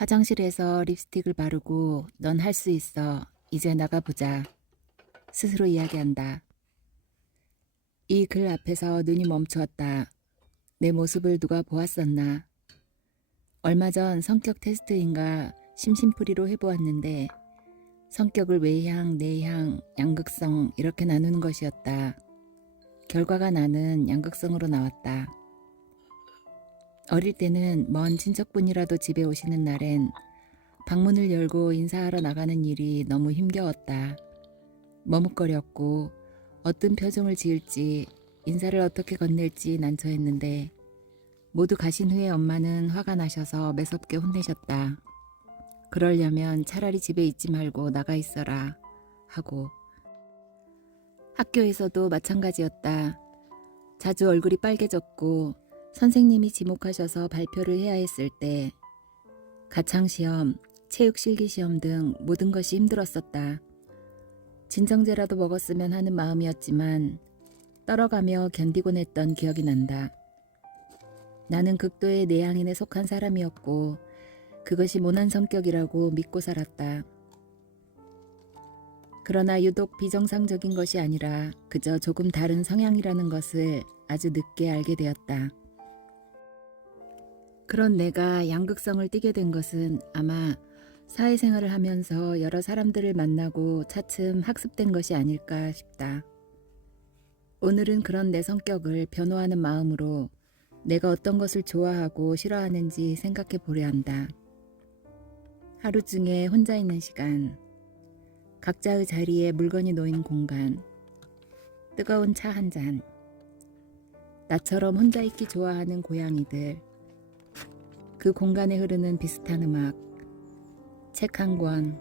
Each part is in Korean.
화장실에서 립스틱을 바르고 넌 할 수 있어. 이제 나가보자. 스스로 이야기한다. 이 글 앞에서 눈이 멈추었다. 내 모습을 누가 보았었나. 얼마 전 성격 테스트인가 심심풀이로 해보았는데 성격을 외향, 내향, 양극성 이렇게 나누는 것이었다. 결과가 나는 양극성으로 나왔다. 어릴 때는 먼 친척분이라도 집에 오시는 날엔 방문을 열고 인사하러 나가는 일이 너무 힘겨웠다. 머뭇거렸고 어떤 표정을 지을지 인사를 어떻게 건넬지 난처했는데 모두 가신 후에 엄마는 화가 나셔서 매섭게 혼내셨다. 그러려면 차라리 집에 있지 말고 나가 있어라 하고 학교에서도 마찬가지였다. 자주 얼굴이 빨개졌고 선생님이 지목하셔서 발표를 해야 했을 때 가창시험, 체육실기시험 등 모든 것이 힘들었었다. 진정제라도 먹었으면 하는 마음이었지만 떨어가며 견디곤 했던 기억이 난다. 나는 극도의 내향인에 속한 사람이었고 그것이 모난 성격이라고 믿고 살았다. 그러나 유독 비정상적인 것이 아니라 그저 조금 다른 성향이라는 것을 아주 늦게 알게 되었다. 그런 내가 양극성을 띠게 된 것은 아마 사회생활을 하면서 여러 사람들을 만나고 차츰 학습된 것이 아닐까 싶다. 오늘은 그런 내 성격을 변호하는 마음으로 내가 어떤 것을 좋아하고 싫어하는지 생각해 보려 한다. 하루 중에 혼자 있는 시간, 각자의 자리에 물건이 놓인 공간, 뜨거운 차 한 잔, 나처럼 혼자 있기 좋아하는 고양이들, 그 공간에 흐르는 비슷한 음악, 책 한 권,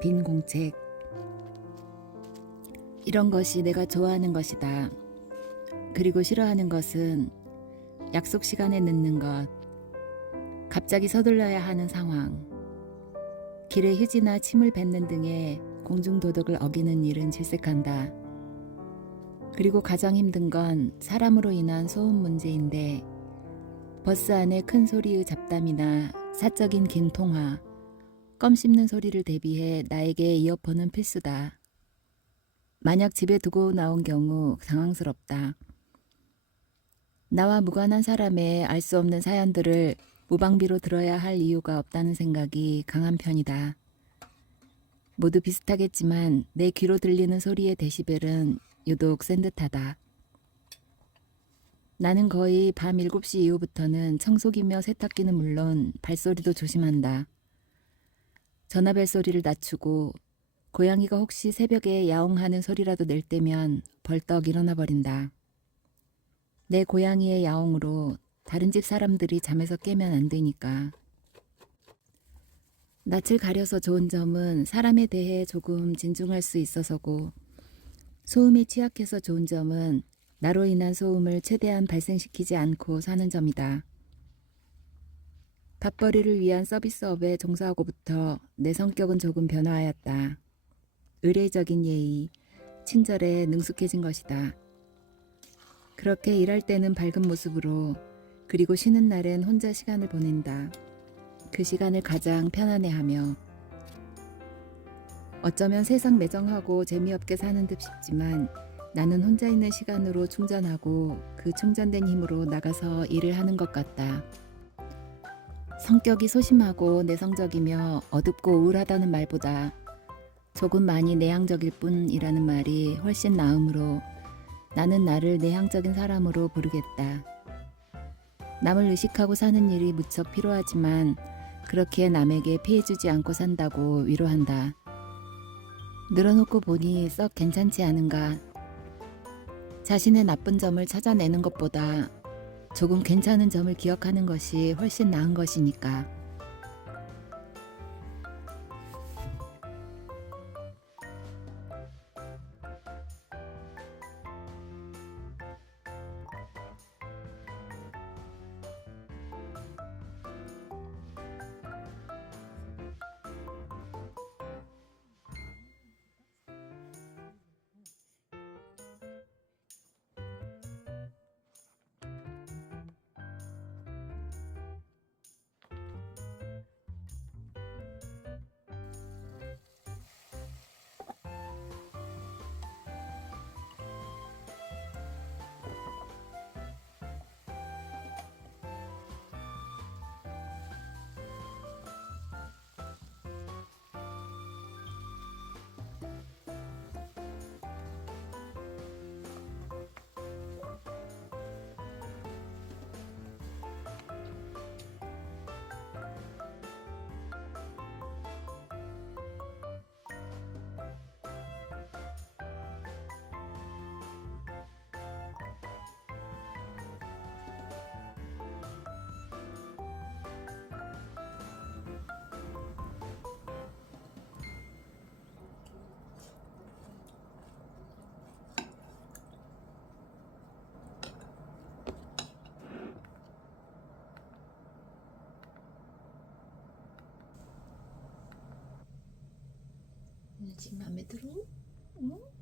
빈 공책. 이런 것이 내가 좋아하는 것이다. 그리고 싫어하는 것은 약속 시간에 늦는 것, 갑자기 서둘러야 하는 상황, 길에 휴지나 침을 뱉는 등의 공중도덕을 어기는 일은 질색한다. 그리고 가장 힘든 건 사람으로 인한 소음 문제인데 버스 안에 큰 소리의 잡담이나 사적인 긴 통화, 껌 씹는 소리를 대비해 나에게 이어폰은 필수다. 만약 집에 두고 나온 경우 당황스럽다. 나와 무관한 사람의 알 수 없는 사연들을 무방비로 들어야 할 이유가 없다는 생각이 강한 편이다. 모두 비슷하겠지만 내 귀로 들리는 소리의 데시벨은 유독 센 듯하다. 나는 거의 밤 7시 이후부터는 청소기며 세탁기는 물론 발소리도 조심한다. 전화벨 소리를 낮추고 고양이가 혹시 새벽에 야옹하는 소리라도 낼 때면 벌떡 일어나 버린다. 내 고양이의 야옹으로 다른 집 사람들이 잠에서 깨면 안 되니까. 낯을 가려서 좋은 점은 사람에 대해 조금 진중할 수 있어서고 소음에 취약해서 좋은 점은 나로 인한 소음을 최대한 발생시키지 않고 사는 점이다. 밥벌이를 위한 서비스업에 종사하고부터 내 성격은 조금 변화하였다. 의례적인 예의, 친절에 능숙해진 것이다. 그렇게 일할 때는 밝은 모습으로 그리고 쉬는 날엔 혼자 시간을 보낸다. 그 시간을 가장 편안해하며 어쩌면 세상 매정하고 재미없게 사는 듯 싶지만 나는 혼자 있는 시간으로 충전하고 그 충전된 힘으로 나가서 일을 하는 것 같다. 성격이 소심하고 내성적이며 어둡고 우울하다는 말보다 조금 많이 내향적일 뿐이라는 말이 훨씬 나으므로 나는 나를 내향적인 사람으로 부르겠다. 남을 의식하고 사는 일이 무척 필요하지만 그렇게 남에게 피해주지 않고 산다고 위로한다. 늘어놓고 보니 썩 괜찮지 않은가. 자신의 나쁜 점을 찾아내는 것보다 조금 괜찮은 점을 기억하는 것이 훨씬 나은 것이니까. 真麻烦的喽。